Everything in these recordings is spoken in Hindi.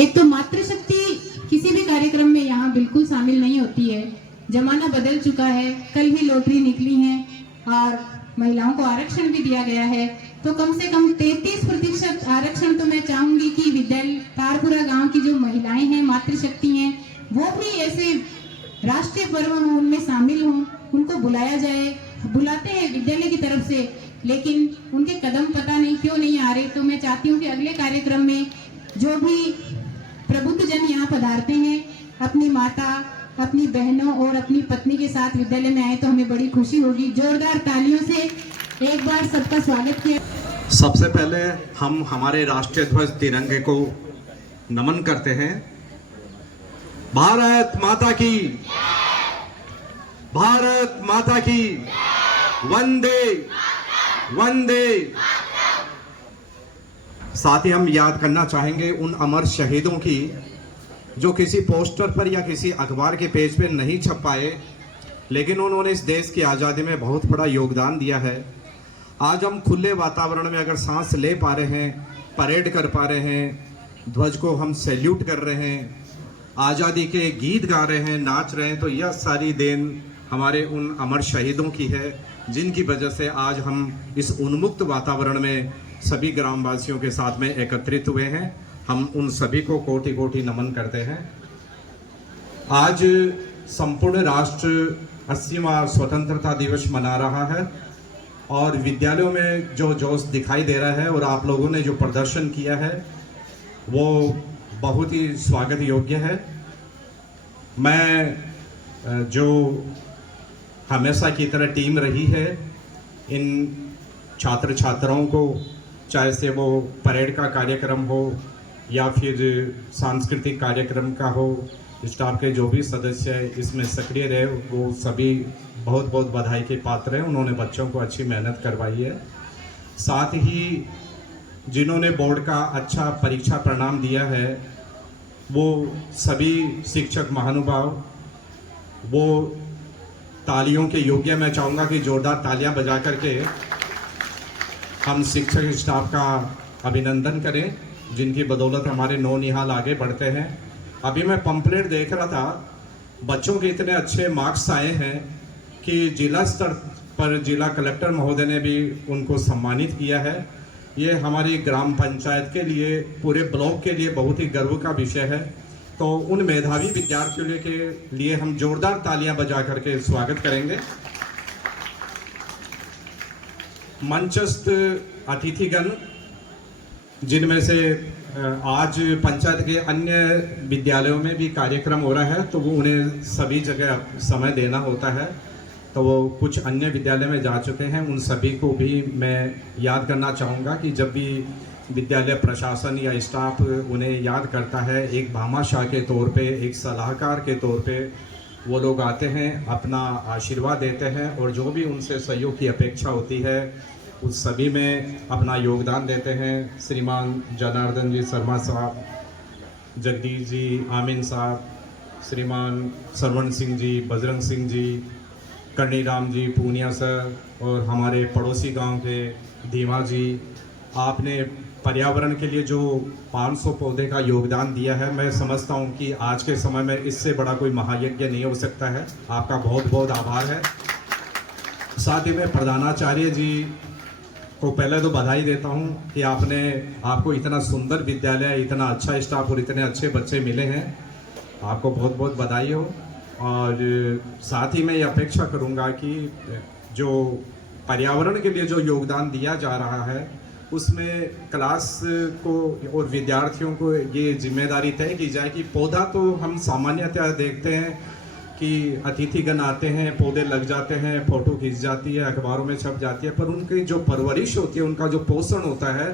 एक तो मातृशक्ति किसी भी कार्यक्रम में यहाँ बिल्कुल शामिल नहीं होती है। जमाना बदल चुका है, कल ही लॉटरी निकली है और महिलाओं को आरक्षण भी दिया गया है, तो कम से कम 33% आरक्षण तो मैं चाहूंगी कि विद्यालय तारपुरा गांव की जो महिलाएं हैं, मातृशक्ति हैं, वो भी ऐसे राष्ट्रीय पर्व में उनमें शामिल हों, उनको बुलाया जाए। बुलाते हैं विद्यालय की तरफ से, लेकिन उनके कदम पता नहीं क्यों नहीं आ रहे। तो मैं चाहती हूँ कि अगले कार्यक्रम में जो भी प्रबुद्ध जन यहाँ पधारते हैं, अपनी माता, अपनी बहनों और अपनी पत्नी के साथ विद्यालय में आए तो हमें बड़ी खुशी होगी। जोरदार तालियों से एक बार सबका स्वागत किया। सबसे पहले हम हमारे राष्ट्रीय ध्वज तिरंगे को नमन करते हैं। भारत माता की, भारत माता की, वंदे वंदे। साथ ही हम याद करना चाहेंगे उन अमर शहीदों की जो किसी पोस्टर पर या किसी अखबार के पेज पर नहीं छप पाए, लेकिन उन्होंने इस देश की आज़ादी में बहुत बड़ा योगदान दिया है। आज हम खुले वातावरण में अगर सांस ले पा रहे हैं, परेड कर पा रहे हैं, ध्वज को हम सैल्यूट कर रहे हैं, आज़ादी के गीत गा रहे हैं, नाच रहे हैं, तो यह सारी देन हमारे उन अमर शहीदों की है, जिनकी वजह से आज हम इस उन्मुक्त वातावरण में सभी ग्रामवासियों के साथ में एकत्रित हुए हैं। हम उन सभी को कोटि कोटि नमन करते हैं। आज संपूर्ण राष्ट्र 80वां स्वतंत्रता दिवस मना रहा है और विद्यालयों में जो जोश दिखाई दे रहा है और आप लोगों ने जो प्रदर्शन किया है वो बहुत ही स्वागत योग्य है। मैं जो हमेशा की तरह टीम रही है, इन छात्र छात्राओं को, चाहे से वो परेड का कार्यक्रम हो या फिर सांस्कृतिक कार्यक्रम का हो, स्टाफ के जो भी सदस्य इसमें सक्रिय रहे, वो सभी बहुत बहुत बधाई के पात्र हैं। उन्होंने बच्चों को अच्छी मेहनत करवाई है। साथ ही जिन्होंने बोर्ड का अच्छा परीक्षा परिणाम दिया है, वो सभी शिक्षक महानुभाव, वो तालियों के योग्य। मैं चाहूँगा कि जोरदार तालियां बजा करके हम शिक्षक स्टाफ का अभिनंदन करें, जिनकी बदौलत हमारे नौनिहाल आगे बढ़ते हैं। अभी मैं पंपलेट देख रहा था, बच्चों के इतने अच्छे मार्क्स आए हैं कि जिला स्तर पर जिला कलेक्टर महोदय ने भी उनको सम्मानित किया है। ये हमारी ग्राम पंचायत के लिए, पूरे ब्लॉक के लिए बहुत ही गर्व का विषय है। तो उन मेधावी विद्यार्थियों के लिए हम जोरदार तालियां बजा करके स्वागत करेंगे। मंचस्थ अतिथिगण, जिनमें से आज पंचायत के अन्य विद्यालयों में भी कार्यक्रम हो रहा है, तो वो उन्हें सभी जगह समय देना होता है, तो वो कुछ अन्य विद्यालय में जा चुके हैं। उन सभी को भी मैं याद करना चाहूँगा कि जब भी विद्यालय प्रशासन या स्टाफ उन्हें याद करता है, एक भामाशाह के तौर पे, एक सलाहकार के तौर पे वो लोग आते हैं, अपना आशीर्वाद देते हैं और जो भी उनसे सहयोग की अपेक्षा होती है उस सभी में अपना योगदान देते हैं। श्रीमान जनार्दन जी शर्मा साहब, जगदीश जी, आमिन साहब, श्रीमान सरवण सिंह जी, बजरंग सिंह जी, कन्नीराम जी, पूनिया सर और हमारे पड़ोसी गांव के धीमा जी, आपने पर्यावरण के लिए जो 500 पौधे का योगदान दिया है, मैं समझता हूं कि आज के समय में इससे बड़ा कोई महायज्ञ नहीं हो सकता है। आपका बहुत बहुत आभार है। साथ ही में प्रधानाचार्य जी को पहले तो बधाई देता हूं कि आपको इतना सुंदर विद्यालय, इतना अच्छा स्टाफ और इतने अच्छे बच्चे मिले हैं। आपको बहुत बहुत बधाई हो। और साथ ही मैं ये अपेक्षा करूंगा कि जो पर्यावरण के लिए जो योगदान दिया जा रहा है, उसमें क्लास को और विद्यार्थियों को ये जिम्मेदारी तय की जाए कि पौधा तो हम सामान्यतः देखते हैं कि अतिथिगण आते हैं, पौधे लग जाते हैं, फोटो खींच जाती है, अखबारों में छप जाती है, पर उनकी जो परवरिश होती है, उनका जो पोषण होता है,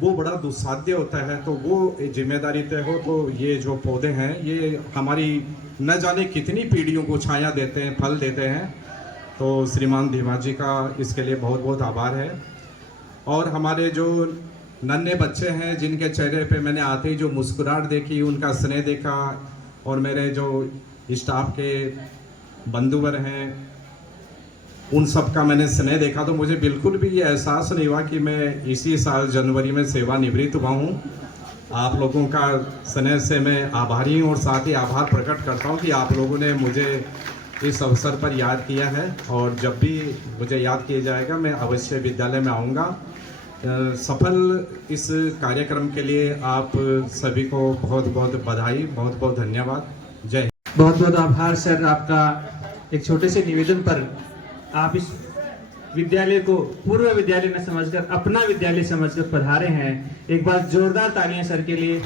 वो बड़ा दुस्साध्य होता है। तो वो जिम्मेदारी तय हो तो ये जो पौधे हैं, ये हमारी न जाने कितनी पीढ़ियों को छाया देते हैं, फल देते हैं। तो श्रीमान धीमा जी का इसके लिए बहुत बहुत आभार है। और हमारे जो नन्हे बच्चे हैं, जिनके चेहरे पे मैंने आते ही जो मुस्कुराहट देखी, उनका स्नेह देखा, और मेरे जो स्टाफ के बंधुवर हैं, उन सब का मैंने स्नेह देखा, तो मुझे बिल्कुल भी ये एहसास नहीं हुआ कि मैं इसी साल जनवरी में सेवानिवृत्त हुआ हूँ। आप लोगों का स्नेह से मैं आभारी हूँ और साथ ही आभार प्रकट करता हूँ कि आप लोगों ने मुझे इस अवसर पर याद किया है और जब भी मुझे याद किया जाएगा मैं अवश्य विद्यालय में आऊँगा। सफल इस कार्यक्रम के लिए आप सभी को बहुत बहुत बधाई, बहुत बहुत धन्यवाद। जय हिंद। बहुत बहुत आभार सर आपका। एक छोटे से निवेदन पर आप इस विद्यालय को पूर्व विद्यालय न समझकर अपना विद्यालय समझकर पधारे हैं। एक बार जोरदार तालियां सर के लिए।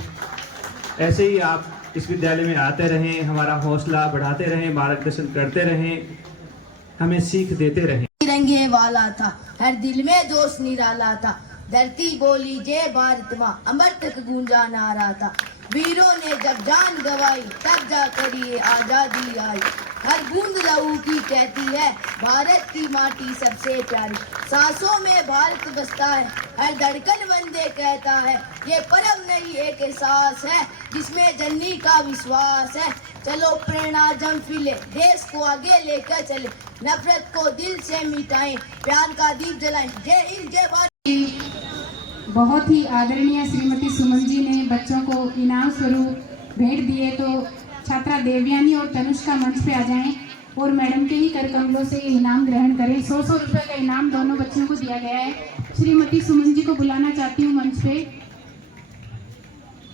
ऐसे ही आप इस विद्यालय में आते रहें, हमारा हौसला बढ़ाते रहें, मार्गदर्शन करते रहें, हमें सीख देते रहें। तिरंगे वाला था, हर दिल में जोश निराला था, धरती बोली जय भारत माँ, अमर तक गूंजा नारा था। वीरों ने जब जान गवाई तब जाकर ये आजादी आई। हर बूंद लहू की कहती है भारत की माटी सबसे प्यारी। सांसों में भारत बसता है, हर धड़कन वंदे कहता है। ये परम नहीं एक एहसास है जिसमें जननी का विश्वास है। चलो प्रेरणा जम फिले, देश को आगे लेकर चले, नफरत को दिल से मिटाएं, प्यार का दीप जलाएं। जय हिंद, जय भारत। बहुत ही आदरणीय श्रीमती सुमन जी ने बच्चों को इनाम स्वरूप भेंट दिए, तो छात्रा देवयानी और तनुष्का मंच पे आ जाएं और मैडम के ही कर कमलों से ये इनाम ग्रहण करें। 100 रुपए का इनाम दोनों बच्चों को दिया गया है। श्रीमती सुमन जी को बुलाना चाहती हूँ मंच पे।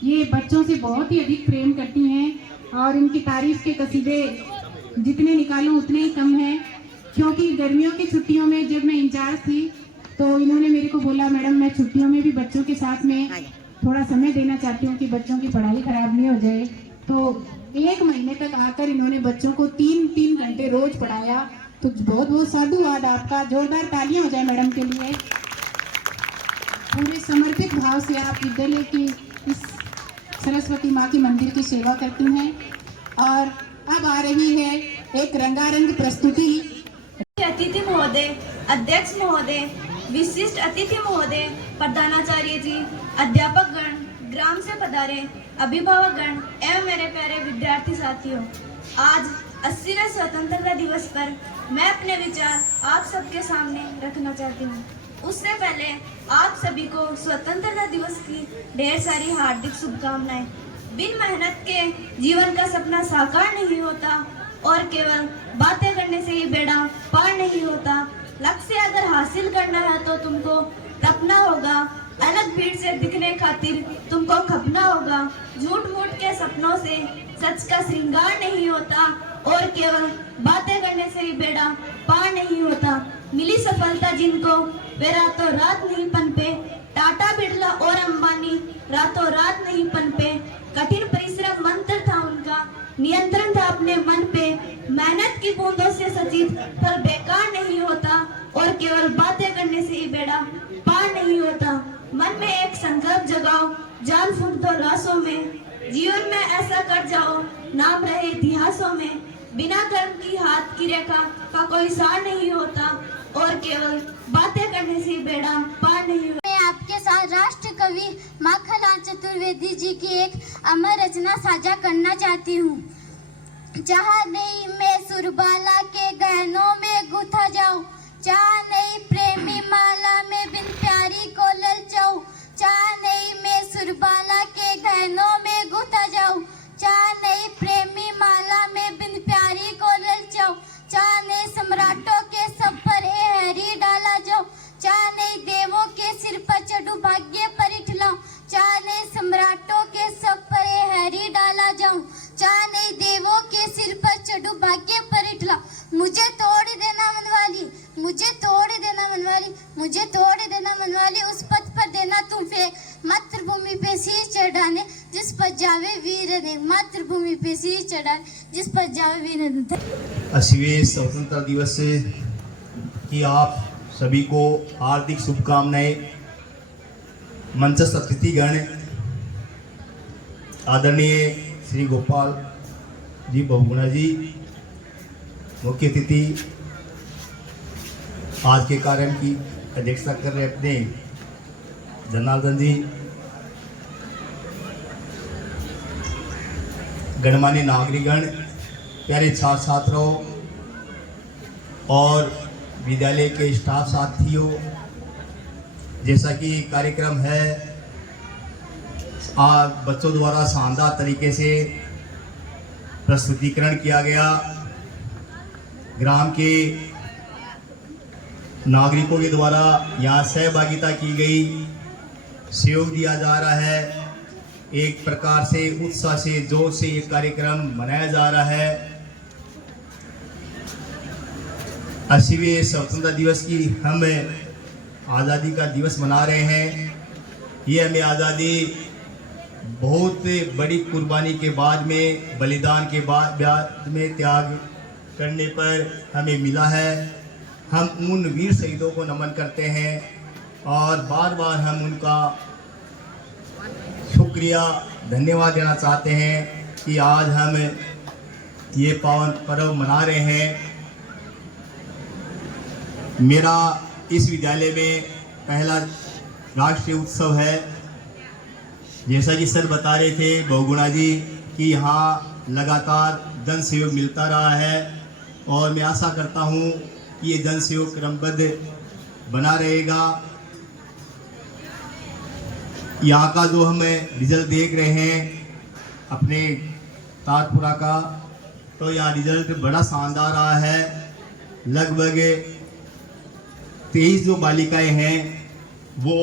ये बच्चों से बहुत ही अधिक प्रेम करती हैं और इनकी तारीफ के कसीदे जितने निकालूं उतने ही कम हैं, क्योंकि गर्मियों की छुट्टियों में जब मैं इंचार्ज थी तो इन्होंने मेरे को बोला मैडम मैं छुट्टियों में भी बच्चों के साथ में थोड़ा समय देना चाहती हूँ कि बच्चों की पढ़ाई खराब नहीं हो जाए। तो 1 महीने तक आकर इन्होंने बच्चों को 3-3 घंटे रोज पढ़ाया। तो बहुत बहुत साधुवाद आपका। जोरदार तालियां हो जाए मैडम के लिए। पूरे समर्पित भाव से आप विद्यालय की इस सरस्वती माँ के मंदिर की सेवा करती हैं। और अब आ रही है एक रंगारंग प्रस्तुति। अतिथि महोदय, अध्यक्ष महोदय, विशिष्ट अतिथि महोदय, प्रधानाचार्य जी, अध्यापक गण, ग्राम से पधारे अभिभावक गण एवं मेरे प्यारे विद्यार्थी साथियों, आज 80वें स्वतंत्रता दिवस पर मैं अपने विचार आप सबके सामने रखना चाहती हूँ। उससे पहले आप सभी को स्वतंत्रता दिवस की ढेर सारी हार्दिक शुभकामनाएं। बिन मेहनत के जीवन का सपना साकार नहीं होता और केवल बातें करने से ही बेड़ा पार नहीं होता। लक्ष्य अगर हासिल करना है तो तुमको तपना होगा, अलग भीड़ से दिखने खातिर तुमको खपना होगा। झूठ मूठ के सपनों से सच का श्रृंगार नहीं होता और केवल बातें करने से ही बेड़ा पार नहीं होता। मिली सफलता जिनको वे रातों रात नहीं पनपे, टाटा बिरला और अंबानी रातों रात नहीं पनपे। कठिन परिश्रम मंत्र था उनका, नियंत्रण था अपने मन पे। मेहनत की बूंदों से सचित फल बेकार नहीं होता और केवल बातें करने से ही बेड़ा पार नहीं होता। मन में एक संकल्प जगाओ, जान फूंक दो रासों में, जीवन में ऐसा कर जाओ नाम रहे इतिहासों में। बिना कर्म की हाथ की रेखा का कोई सार नहीं होता और केवल बातें करने से ही बेड़ा पार नहीं होता। मैं आपके साथ राष्ट्र कवि माखनलाल चतुर्वेदी जी की एक अमर रचना साझा करना चाहती हूँ। जहाँ नहीं मैं सुरबाला के गहनों में गुथा जाऊँ, जहाँ नहीं प्रेमी माला में बिन प्यारी को ललचाऊँ, जहाँ नहीं मैं सुरबाला के गहनों में गुथा जाऊँ, जहाँ नहीं प्रेमी माला में बिन प्यारी को ललचाऊँ, जहाँ नहीं सम्राटों के सब पर हैरी डाला जाऊँ, जहाँ नहीं देवों के सिर पर चढ़ूं भाग्य पर इठलाऊं, जहाँ नहीं सम्राटों के सब पर हैरी डाला जाऊं, जहाँ नहीं देवों के सिर पर चढ़ूं भाग्य पर इठलाऊं। मुझे तोड़ देना मनवाली, मुझे तोड़ देना मनवाली, मुझे तोड़ देना मनवाली, उस पथ पर देना तुम फेंक, मातृभूमि पे शीश चढ़ाने जिस पर जावे वीर ने, मातृभूमि पे शीश चढ़ाने जिस पर जावे वीर ने। 80वें स्वतंत्रता दिवस की आप सभी को हार्दिक शुभकामनाएं। मंचस्थ अतिथिगण आदरणीय श्री गोपाल जी बहुगुणा जी, मुख्य अतिथि आज के कार्यक्रम की अध्यक्षता कर रहे अपने जनार्दन जी, गणमान्य नागरिकगण, प्यारे छात्र छात्राओं और विद्यालय के स्टाफ साथियों, जैसा कि कार्यक्रम है आज बच्चों द्वारा शानदार तरीके से प्रस्तुतिकरण किया गया। ग्राम के नागरिकों के द्वारा यहाँ सहभागिता की गई, सहयोग दिया जा रहा है। एक प्रकार से उत्साह से जोश से ये कार्यक्रम मनाया जा रहा है। 80वें स्वतंत्रता दिवस की हम आज़ादी का दिवस मना रहे हैं। ये हमें आज़ादी बहुत बड़ी कुर्बानी के बाद में, बलिदान के बाद में, त्याग करने पर हमें मिला है। हम उन वीर शहीदों को नमन करते हैं और बार बार हम उनका शुक्रिया धन्यवाद देना चाहते हैं कि आज हम ये पावन पर्व मना रहे हैं। मेरा इस विद्यालय में पहला राष्ट्रीय उत्सव है। जैसा कि सर बता रहे थे बहुगुणा जी कि यहाँ लगातार जन सहयोग मिलता रहा है और मैं आशा करता हूँ कि ये जन सहयोग क्रमबद्ध बना रहेगा। यहाँ का जो हम रिजल्ट देख रहे हैं अपने तारपुरा का, तो यहाँ रिजल्ट बड़ा शानदार रहा है। लगभग 23 जो बालिकाएं हैं वो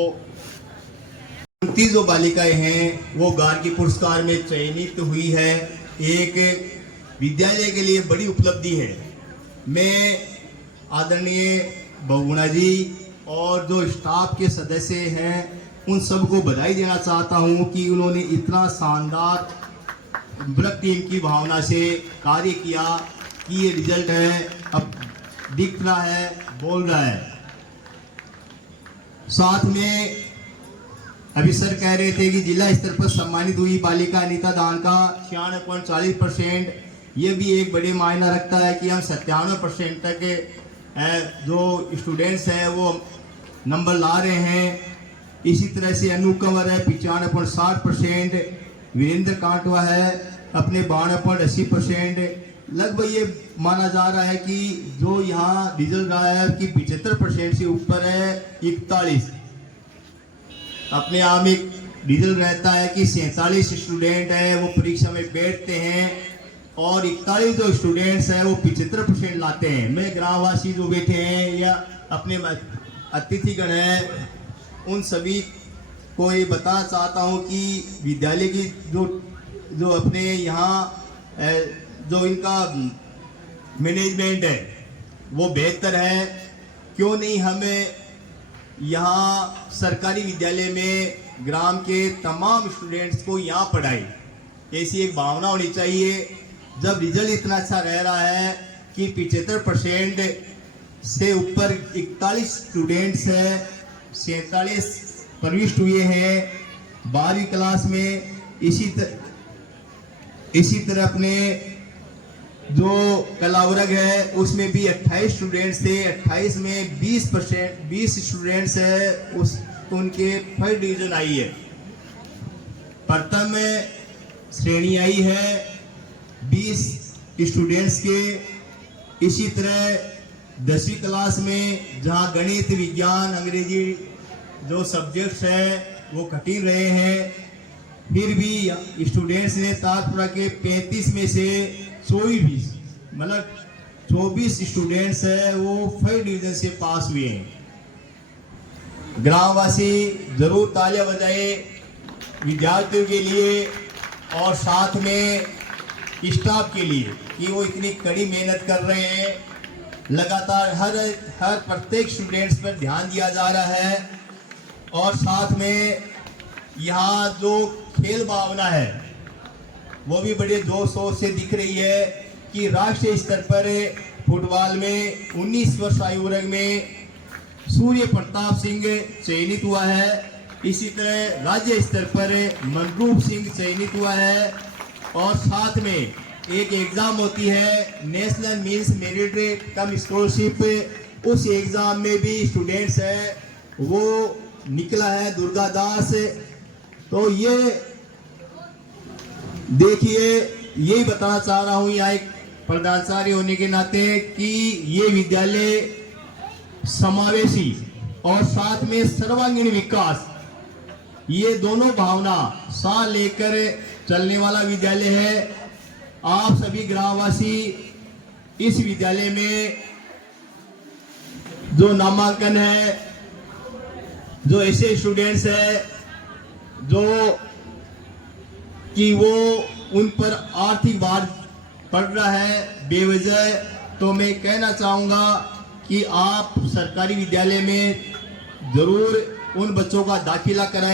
29 जो बालिकाएं हैं वो गार्गी पुरस्कार में चयनित हुई है। एक विद्यालय के लिए बड़ी उपलब्धि है। मैं आदरणीय बहुगुणा जी और जो स्टाफ के सदस्य हैं उन सबको बधाई देना चाहता हूं कि उन्होंने इतना शानदार ब्लड टीम की भावना से कार्य किया कि ये रिजल्ट है, अब दिख रहा है, बोल रहा है। साथ में अभी सर कह रहे थे कि जिला स्तर पर सम्मानित हुई बालिका अनीता दान का 96.40%, ये भी एक बड़े मायना रखता है कि हम 97% तक जो स्टूडेंट्स हैं वो नंबर ला रहे हैं। इसी तरह से अनु कंवर है 95.60%, वीरेंद्र कांटवा है अपने 92.80%। लगभग ये माना जा रहा है कि जो यहाँ रिजल्ट रहा है कि 75% से ऊपर है 41। अपने आप एक रिजल्ट रहता है कि 47 स्टूडेंट है वो परीक्षा में बैठते हैं और 41 जो स्टूडेंट्स हैं वो 75% लाते हैं। मैं ग्रामवासी जो बैठे हैं या अपने अतिथिगण हैं उन सभी को ये बताना चाहता हूँ कि विद्यालय की जो अपने यहाँ जो इनका मैनेजमेंट है वो बेहतर है। क्यों नहीं हमें यहाँ सरकारी विद्यालय में ग्राम के तमाम स्टूडेंट्स को यहाँ पढ़ाई, ऐसी एक भावना होनी चाहिए। जब रिजल्ट इतना अच्छा रह रहा है कि 75% से ऊपर 41 स्टूडेंट्स हैं, 47 प्रविष्ट हुए हैं 12वीं क्लास में। इसी तरह अपने जो कला वर्ग है उसमें भी 28 स्टूडेंट्स थे, 28 में 20 स्टूडेंट्स है उस उनके फर्स्ट डिवीजन आई है, प्रथम श्रेणी आई है 20 स्टूडेंट्स के। इसी तरह 10वीं क्लास में जहां गणित, विज्ञान, अंग्रेजी जो सब्जेक्ट्स है वो कठिन रहे हैं, फिर भी स्टूडेंट्स ने ताजपुरा के 35 में से 24 मतलब 24 स्टूडेंट्स है वो फर्स्ट डिवीजन से पास हुए हैं। ग्रामवासी जरूर तालियां बजाए विद्यार्थियों के लिए और साथ में स्टाफ के लिए कि वो इतनी कड़ी मेहनत कर रहे हैं। लगातार हर प्रत्येक स्टूडेंट्स पर ध्यान दिया जा रहा है और साथ में यहाँ जो खेल भावना है वो भी बड़े जोर शोर से दिख रही है कि राष्ट्रीय स्तर पर फुटबॉल में 19 वर्ष आयु वर्ग में सूर्य प्रताप सिंह चयनित हुआ है। इसी तरह राज्य स्तर पर मनरूप सिंह चयनित हुआ है और साथ में एक एग्जाम होती है नेशनल मींस मेरिट कम स्कॉलरशिप, उस एग्जाम में भी स्टूडेंट्स है वो निकला है दुर्गा दास। तो ये देखिए यही बताना चाह रहा हूं यहाँ एक प्रधानाचार्य होने के नाते कि ये विद्यालय समावेशी और साथ में सर्वांगीण विकास ये दोनों भावना साथ लेकर चलने वाला विद्यालय है। आप सभी ग्रामवासी इस विद्यालय में जो नामांकन है, जो ऐसे स्टूडेंट्स है जो कि वो उन पर आर्थिक भार पड़ रहा है बेवजह, तो मैं कहना चाहूँगा कि आप सरकारी विद्यालय में जरूर उन बच्चों का दाखिला कराएं।